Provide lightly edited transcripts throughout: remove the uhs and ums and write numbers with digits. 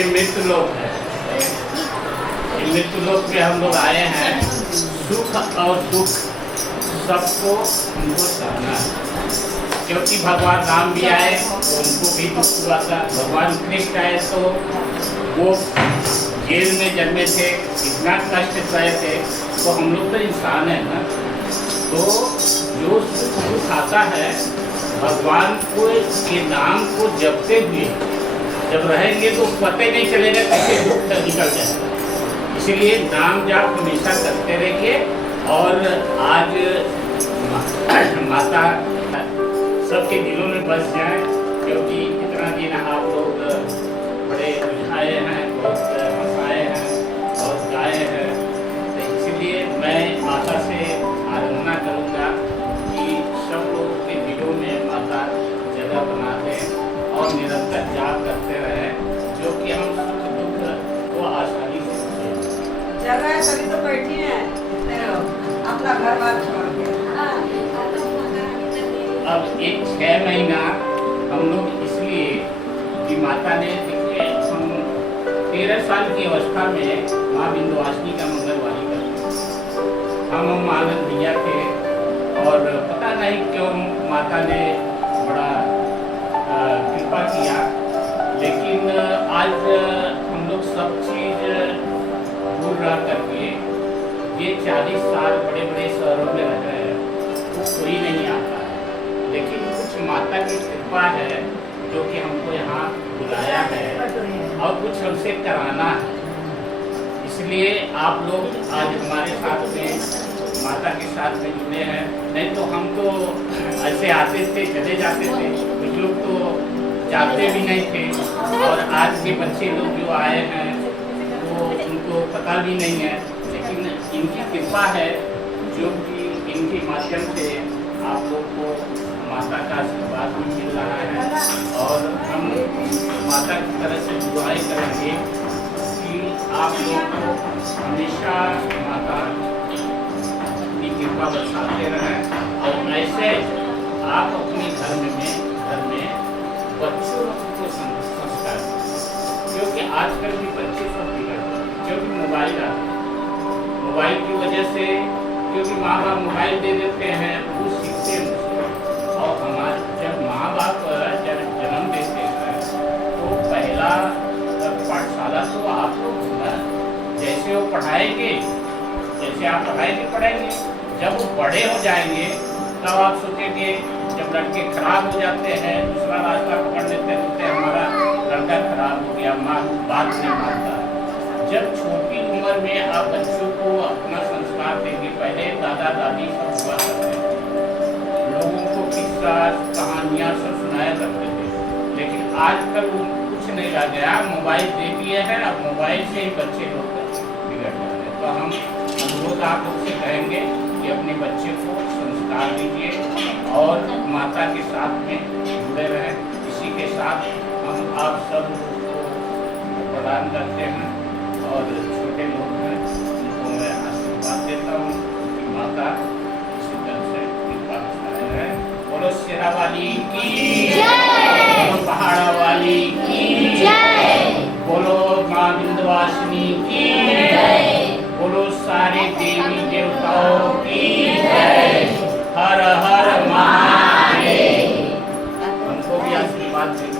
ये मृत्यु लोक है। ये मृत्यु लोक पे हम लोग आए हैं, सुख और दुख सबको हमको सहना है। क्योंकि भगवान राम भी आए तो उनको भी दुख हुआ था, भगवान कृष्ण आए तो वो जेल में जन्मे थे, इतना कष्ट सहे थे, तो हम लोग तो इंसान है ना। तो जो सुख दुख आता है, भगवान को के नाम को जपते हुए जब रहेंगे तो पता ही नहीं चलेगा कैसे दुख निकल जाएगा। इसीलिए नाम जाप हमेशा करते रहिए। और आज माता सबके दिलों में बस जाए, क्योंकि इतना दिन आप लोग बड़े उलझाए हैं, बहुत हंसाए हैं और गाए हैं। तो इसीलिए मैं माता से आराधना करूँगा कि सब लोग के दिलों में माता जगह बना दें और निरंतर जाप करते रहें, जो कि हम सुख दुख को आसानी से जगह है तभी तो बैठी हैं इतने लोग अपना घर बार छोड़ के। अब एक 6 महीना हम लोग इसलिए कि माता ने देखिए, हम 13 साल की अवस्था में माँ विंध्यवासिनी का मंगलवारी करते। हम आनंद भैया थे और पता नहीं क्यों माता ने बड़ा कृपा किया, लेकिन आज हम लोग सब चीज़ दूर रह करके ये 40 साल बड़े बड़े शहरों में रह रहे हैं, तो कोई नहीं आता है। लेकिन कुछ माता की कृपा है जो कि हमको यहाँ बुलाया है और कुछ हमसे कराना है। इसलिए आप लोग आज हमारे साथ में माता के साथ में जुड़े हैं। नहीं तो हम तो ऐसे आते थे चले जाते थे, कुछ लोग तो जाते भी नहीं थे। और आज के बच्चे लोग जो आए हैं वो उनको पता भी नहीं है, लेकिन इनकी कृपा है जो कि इनके माध्यम से आप लोग को माता का आशीर्वाद भी मिल रहा है। और हम माता की तरफ से दुआएं करेंगे कि आप लोग को हमेशा माता की कृपा बरसाते रहें। और ऐसे आप अपने घर में बच्चों को संस्कार, क्योंकि आजकल भी बच्चे सब बिगड़ते हैं, क्योंकि मोबाइल की वजह से, क्योंकि माँ बाप मोबाइल दे देते हैं, वो सीखते हैं। और हमारे जब माँ बाप जब जन्म देते हैं तो पहला पाठशाला तो आप लोग होगा, जैसे वो पढ़ाएंगे, जैसे आप पढ़ाएंगे। जब वो बड़े हो जाएंगे तब आप सोचेंगे, जब लड़के खराब हो जाते हैं, दूसरा रास्ता पकड़ लेते हैं, हमारा लड़का खराब हो गया, माँ बात नहीं मानता। जब छोटी उम्र में आप बच्चों को अपना संस्कार देंगे, पहले दादा दादी सब हुआ करते थे, लोगों को किस्सा कहानियाँ सब सुनाया करते थे। लेकिन आजकल वो कुछ नहीं रह गया, मोबाइल दे दिए हैं, अब मोबाइल से ही बच्चे लोग बिगड़ जाते हैं। तो हम अनुरोध आप लोग से कहेंगे कि अपने बच्चे को संस्कार दीजिए और माता के साथ में जुड़े रहें। इसी के साथ हम आप सब को प्रदान करते हैं। और छोटे लोग हैं उनको मैं आशीर्वाद देता हूँ कि माता इसी तरह से कृपा बरसाए रहे। बोलो शेरा वाली की जय, बोलो पहाड़ा वाली की जय, बोलो माँ विंध्यवासिनी की जय, बोलो सारे देवी देवताओं की जय। हर हर महादेव। हमको भी आशीर्वाद दीजिए।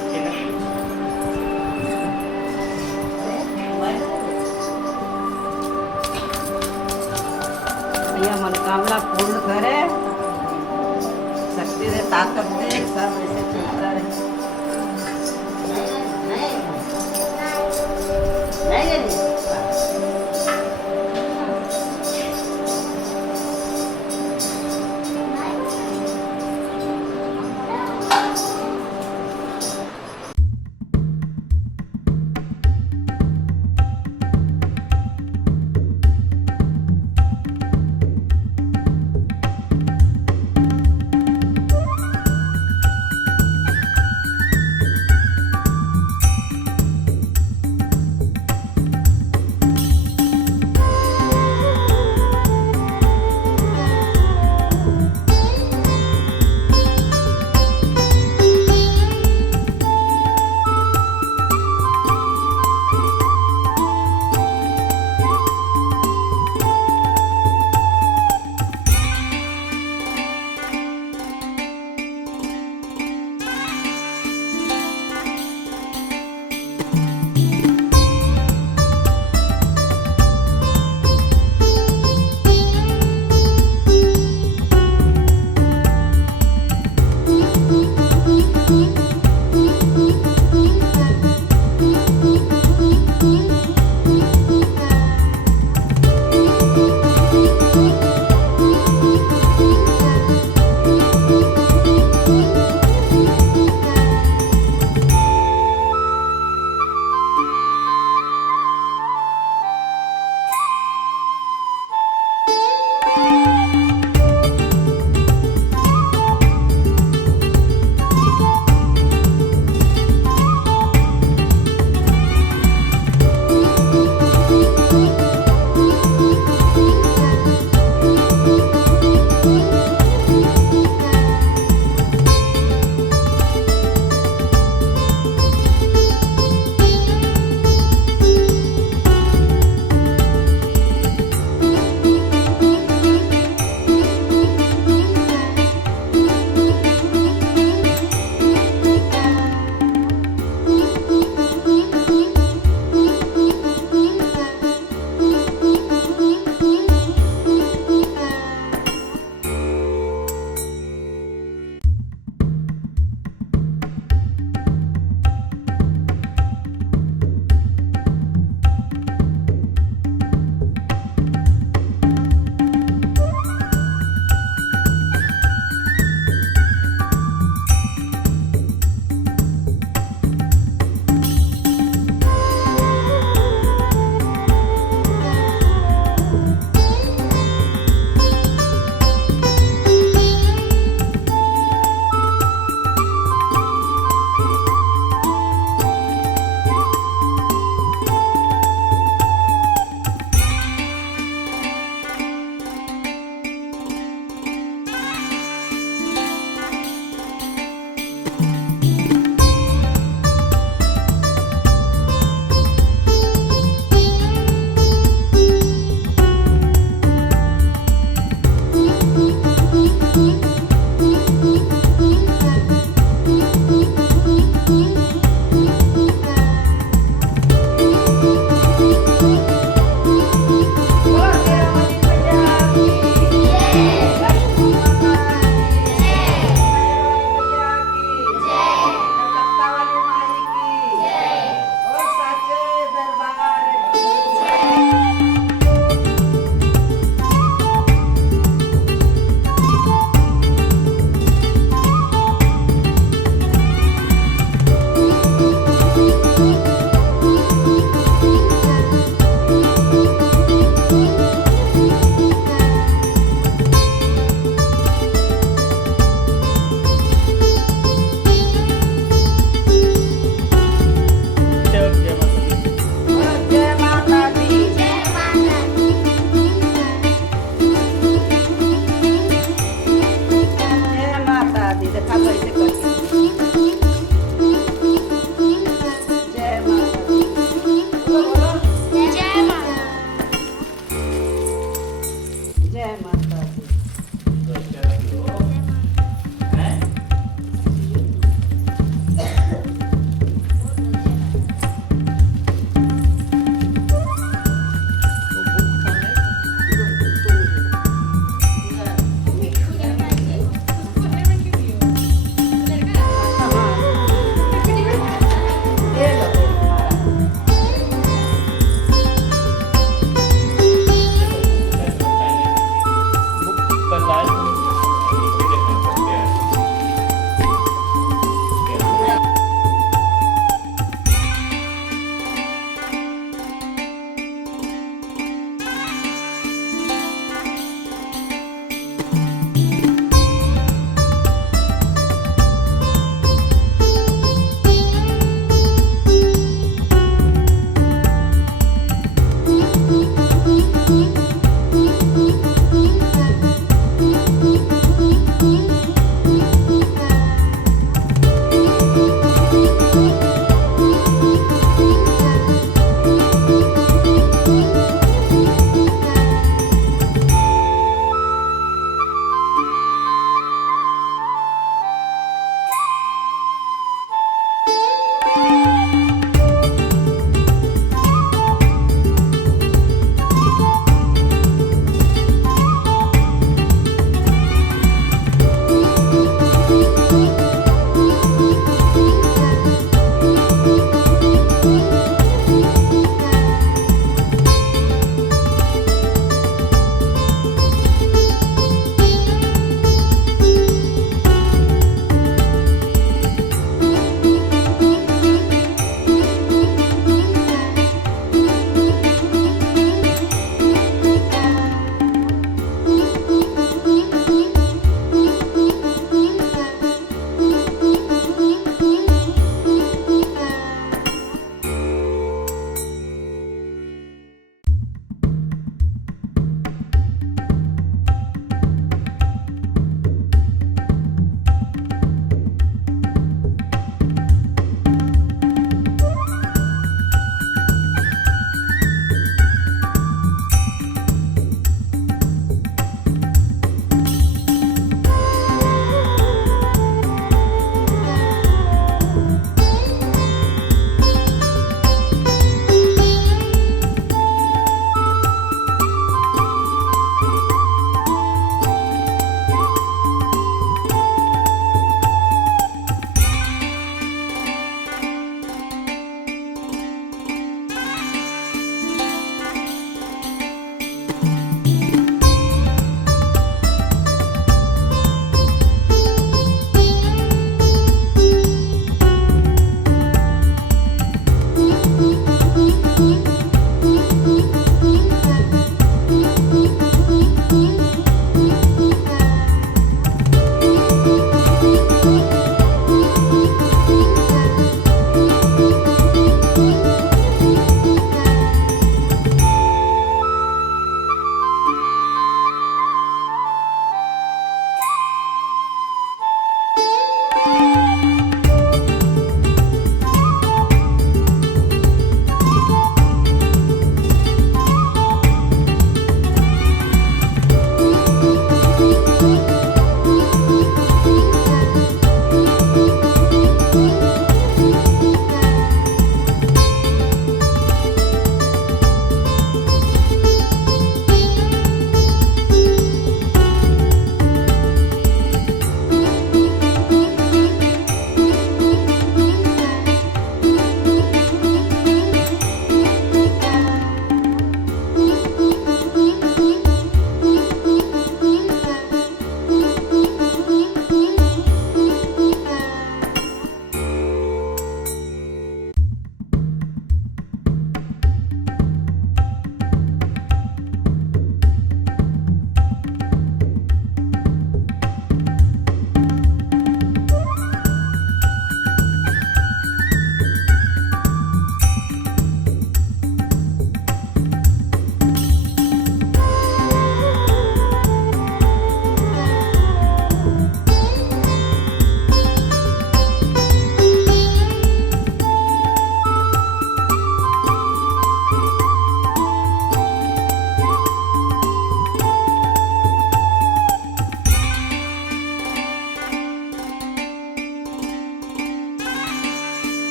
मनोकामना पूर्ण करे, शक्ति दे, ताकत दे, सब ऐसे चलता रहे।